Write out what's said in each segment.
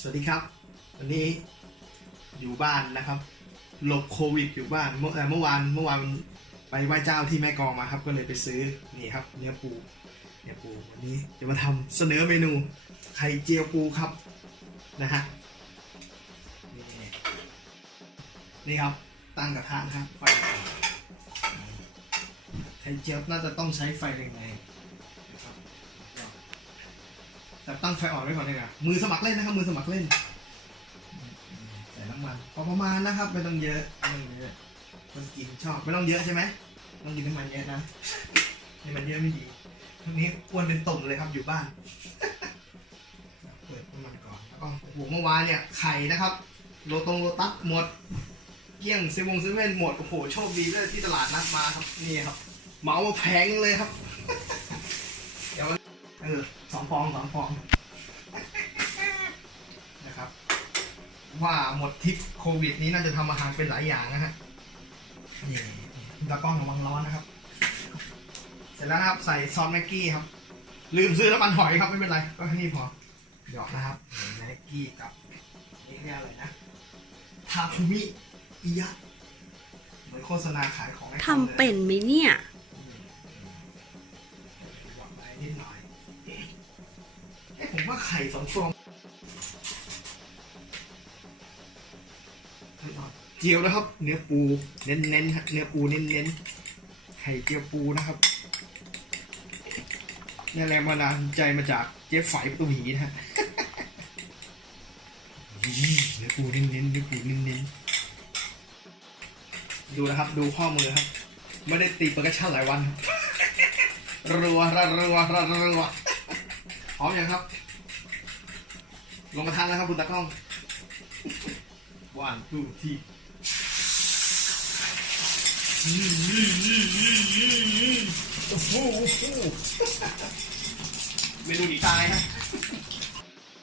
สวัสดีครับ วันนี้อยู่บ้านนะครับหลบโควิดอยู่บ้านเมื่อเมื่อวานเมื่อวานไปไหว้เจ้าที่แม่กองมาครับ ก็เลยไปซื้อนี่ครับ เนื้อปูเนื้อปูวันนี้จะมาทำเสนอเมนูไข่เจียวปูครับนะฮะนี่นี่ครับตั้งกระทะครับไฟไข่เจียวน่าจะต้องใช้ไฟแรงๆนะครับ แต่ตั้งไฟอ่อนไว้ก่อนเลยนะมือสมัครเล่นนะครับ มือสมัครเล่น ใส่น้ำมันพอประมาณนะครับ ไม่ต้องเยอะไม่ต้องเยอะคนกินชอบไม่ต้องเยอะใช่ไหมต้องกินน้ำมันเยอะนะนี่มันเยอะไม่ดีทีนี้ควรเป็นตุ่มเลยครับอยู่บ้านเปิดน้ำมันก่อนแล้วก็โอ้โหเมื่อวานเนี่ยไข่นะครับโลตรงโลตัสหมดเกี้ยงเซเวงเซเว่นหมดโอ้โหโชคดีเลยที่ตลาดนัดมาครับนี่ครับเหมามาแพงเลยครับเดี๋ยว ออสองฟองสองฟองนะครับ ว่าหมดทิปโควิดนี้น่าจะทำอาหารเป็นหลายอย่างนะฮะนี่แล้วก็ระวังร้อนนะครับ เสร็จแล้วนะครับใส่ซอสแม็กกี้ครับ ลืมซื้อน้ำมันหอยครับไม่เป็นไร ก็แค่นี้พอหยอกนะครับแม็กกี้กับนี่เรียกอะไรนะทาคุมิอิยะเหมือนโฆษณาขายของทำเป็นไหมเนี่ย ผมว่าไข่สองฟองเจียวนะครับ เนื้อปูเน้นๆฮะเนื้อปูเน้นๆไข่เจียวปูนะครับนี่แรงบันดาลใจมาจากเจ๊ไฝประตูหมีนะฮะเนื้อปูเน้นๆเนื้อปูเน้นๆดูนะครับ ดูข้อมือครับ ไม่ได้ตีประกระชั่นหลายวันรัวรัวรัวรัว พร้อมยังครับ ลงกระทะแล้วครับคุณตากล้อง one two three โอ้โหโอ้โหเมนูหนีตายฮะ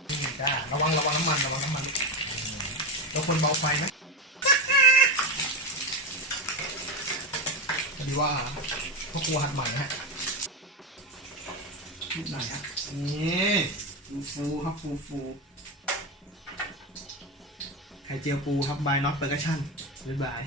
นี่จ้าระวังระวังน้ำมันระวังน้ำมันแล้วคนเบาไฟไหมพอดีว่าเขากลัวหัดใหม่ฮะ นิดหน่อยฮะนี่ฟูฟูครับฟูฟูไข่เจียวปูครับบายน็อตเปอร์กชั่นบ๊ายบาย